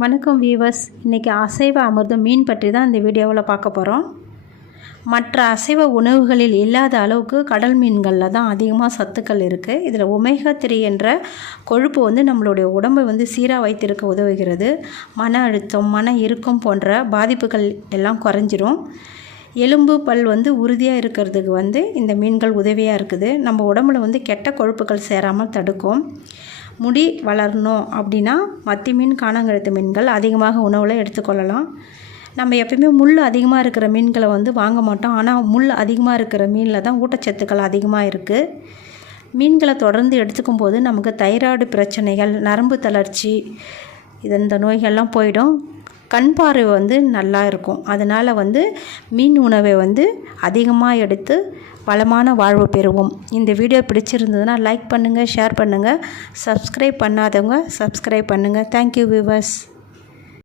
வணக்கம் வீவர்ஸ் இன்றைக்கி அசைவ அமிர்தம் மீன் பற்றி தான் இந்த வீடியோவில் பார்க்க போகிறோம் மற்ற அசைவ உணவுகளில் இல்லாத அளவுக்கு கடல் மீன்களில் தான் அதிகமாக சத்துக்கள் இருக்குது இதில் ஒமேகா த்ரீ என்ற கொழுப்பு வந்து நம்மளுடைய உடம்பை வந்து சீராக வைத்திருக்க உதவுகிறது. மன அழுத்தம் மன இறுக்கம் போன்ற பாதிப்புகள் எல்லாம் குறைஞ்சிரும். எலும்பு பல் வந்து உறுதியாக இருக்கிறதுக்கு வந்து இந்த மீன்கள் உதவியாக இருக்குது. நம்ம உடம்புல வந்து கெட்ட கொழுப்புகள் சேராமல் தடுக்கும். முடி வளரணும் அப்படின்னா மத்தி மீன் காணாங்கழுத்து மீன்கள் அதிகமாக உணவில் எடுத்துக்கொள்ளலாம். நம்ம எப்பயுமே முள் அதிகமாக இருக்கிற மீன்களை வந்து வாங்க மாட்டோம். ஆனால் முள் அதிகமாக இருக்கிற மீனில் தான் ஊட்டச்சத்துக்கள் அதிகமாக இருக்குது மீன்களை தொடர்ந்து எடுத்துக்கும் போது நமக்கு தைராய்டு பிரச்சனைகள் நரம்பு தளர்ச்சி இது இந்த நோய்கள்லாம் போயிடும். கண் பார்வை வந்து நல்லா இருக்கும். அதனால் வந்து மீன் உணவை வந்து அதிகமாக எடுத்து வளமான வாழ்வு பெறுவோம். இந்த வீடியோ பிடிச்சிருந்ததுன்னா லைக் பண்ணுங்கள் ஷேர் பண்ணுங்கள் சப்ஸ்கிரைப் பண்ணாதவங்க சப்ஸ்கிரைப் பண்ணுங்கள் தேங்க்யூ வியூவர்ஸ்